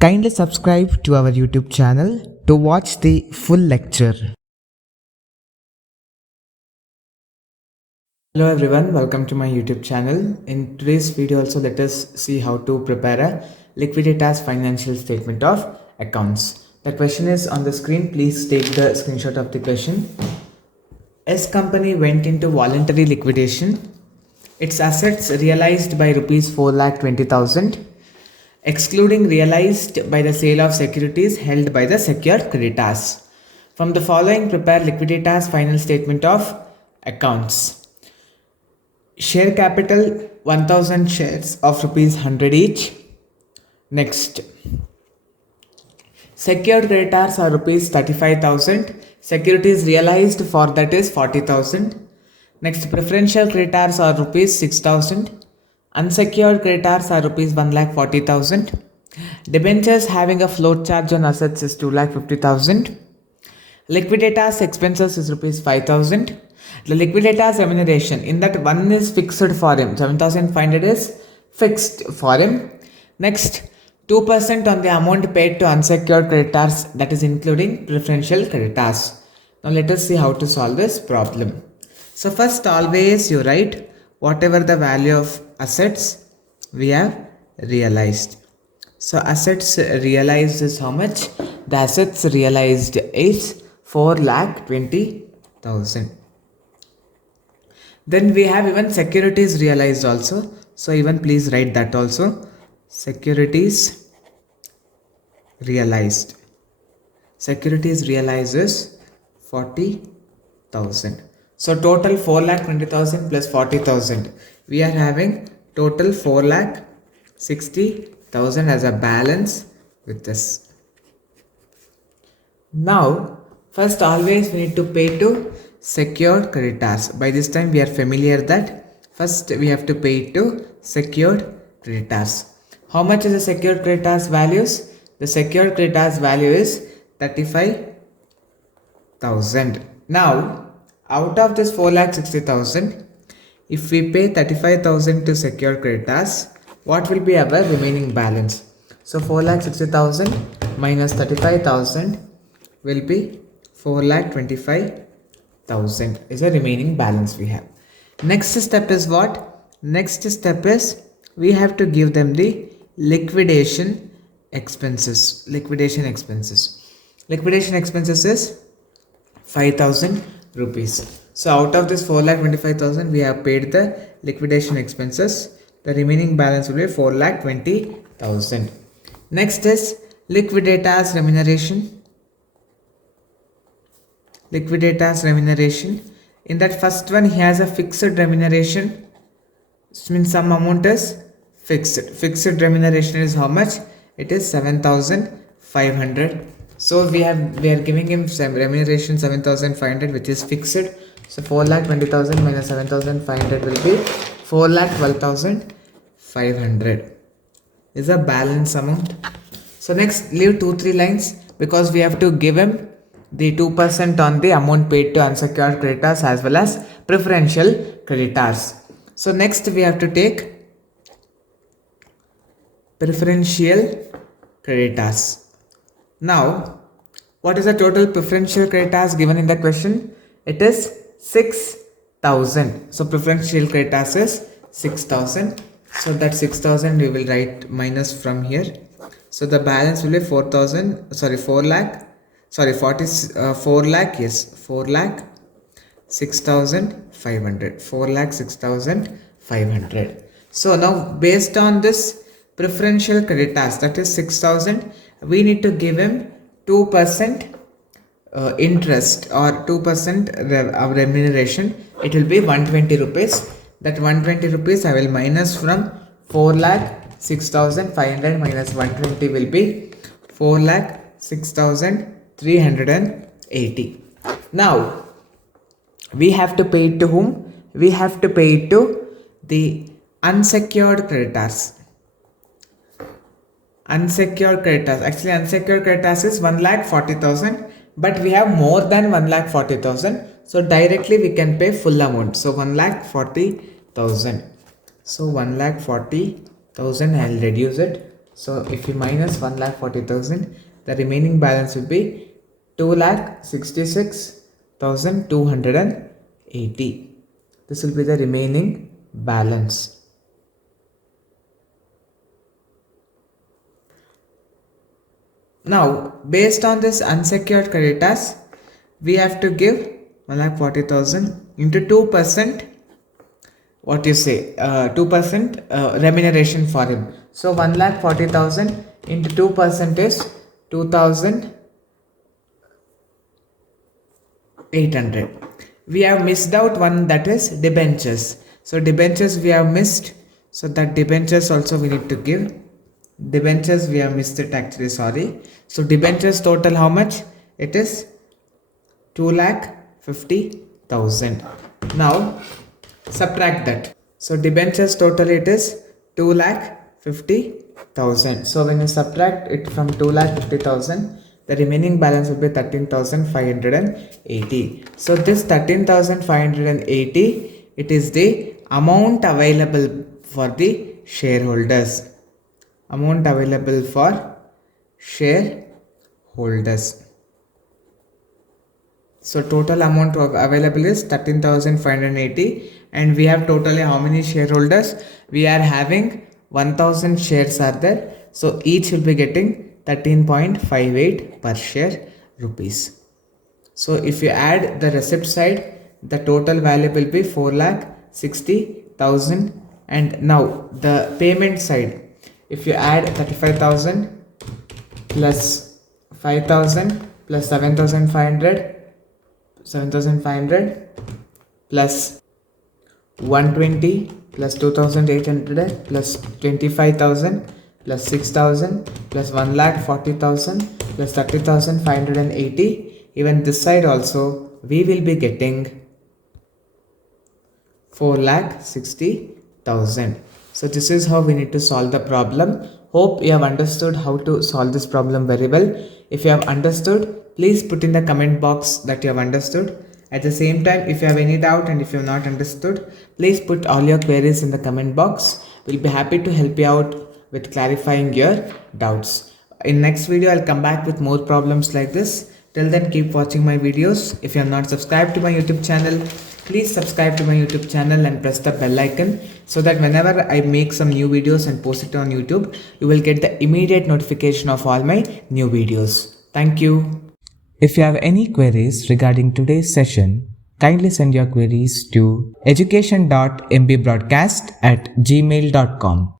Kindly subscribe to our YouTube channel to watch the full lecture. Hello everyone, welcome to my YouTube channel. In today's video also let us see how to prepare a Liquidators financial statement of accounts. The question is on the screen. Please take the screenshot of the question. S company went into voluntary liquidation. Its assets realized by rupees 4,20,000, excluding realized by the sale of securities held by the secured creditors. From the following, prepare Liquidators final statement of accounts. Share capital 1000 shares of rupees 100 each. Next, secured creditors are rupees 35,000. Securities realized for that is 40,000. Next, preferential creditors are rupees 6,000. Unsecured creditors are rupees 1,40,000. Debentures having a float charge on assets is 2,50,000. Liquidators expenses is rupees 5,000. The liquidators remuneration, in that one is fixed for him, 7,500 is fixed for him. Next, 2% on the amount paid to unsecured creditors, that is including preferential creditors. Now let us see how to solve this problem. So first, always you write whatever the value of assets we have realized. So assets realized is how much? The assets realized is 4,20,000. Then we have even securities realized also. So even please write that also. Securities realized. Securities realized is 40,000. So total 4,20,000 plus 40,000. We are having total 4,60,000 as a balance with this. Now, first always we need to pay to secured creditors. By this time we are familiar that first we have to pay to secured creditors. How much is the secured creditors values? The secured creditors value is 35,000. Now, out of this 4,60,000, if we pay 35,000 to secured creditors, what will be our remaining balance? So 4,60,000 minus 35,000 will be 4,25,000 is the remaining balance we have. Next step is what? Next step is we have to give them the liquidation expenses. Liquidation expenses. Liquidation expenses is 5,000 rupees. So out of this 4,25,000 we have paid the liquidation expenses. The remaining balance will be 4,20,000. Next is liquidators remuneration. Liquidators remuneration. In that first one he has a fixed remuneration. This means some amount is fixed. Fixed remuneration is how much? It is 7,500. So we are giving him some remuneration 7,500 which is fixed. So 4,20,000 minus 7,500 will be 4,12,500 is a balance amount. So next leave 2-3 lines because we have to give him the 2% on the amount paid to unsecured creditors as well as preferential creditors. So next we have to take preferential creditors. Now, what is the total preferential creditors given in the question? It is 6,000. So preferential creditors is 6,000. So that 6,000 we will write minus from here. So the balance will be 4 lakh 6,500. 4,06,500. So now based on this preferential creditors, that is 6,000, we need to give him 2% interest or 2% remuneration. It will be 120 rupees. That 120 rupees I will minus from 4,06,500 minus 120 will be 4,06,380. Now we have to pay it to whom? We have to pay it to the unsecured creditors. Unsecured creditors. Actually, unsecured creditors is 1,40,000, but we have more than 1,40,000. So directly we can pay full amount. So 1,40,000. So 1,40,000 I'll reduce it. So if you minus 1,40,000, the remaining balance will be 2,66,280. This will be the remaining balance. Now, based on this unsecured creditors, we have to give 1,40,000 into 2%. What you say? 2% remuneration for him. So 1,40,000 into 2% is 2,800. We have missed out one, that is debentures. So debentures we have missed. So that debentures also we need to give. Debentures we have missed it actually, sorry. So debentures total how much? It is 2,50,000. Now subtract that. So debentures total it is 2,50,000. So when you subtract it from 2,50,000, the remaining balance will be 13,580. So this 13,580, it is the amount available for the shareholders. Amount available for shareholders. So total amount available is 13,580, and we have totally how many shareholders? We are having 1,000 shares are there. So each will be getting 13.58 per share rupees. So if you add the receipt side, the total value will be 4,60,000. And now the payment side, if you add 35,000 plus 5,000 plus 7,500 plus 120 plus 2,800 plus 25,000 plus 6,000 plus 1,40,000 plus 30,580. Even this side also we will be getting 4,60,000. So this is how we need to solve the problem. Hope you have understood how to solve this problem very well. If you have understood, please put in the comment box that you have understood. At the same time, if you have any doubt and if you have not understood, please put all your queries in the comment box. We'll be happy to help you out with clarifying your doubts. In next video, I'll come back with more problems like this. Till then, keep watching my videos. If you have not subscribed to my YouTube channel, please subscribe to my YouTube channel and press the bell icon so that whenever I make some new videos and post it on YouTube, you will get the immediate notification of all my new videos. Thank you. If you have any queries regarding today's session, kindly send your queries to education.mbroadcast@gmail.com.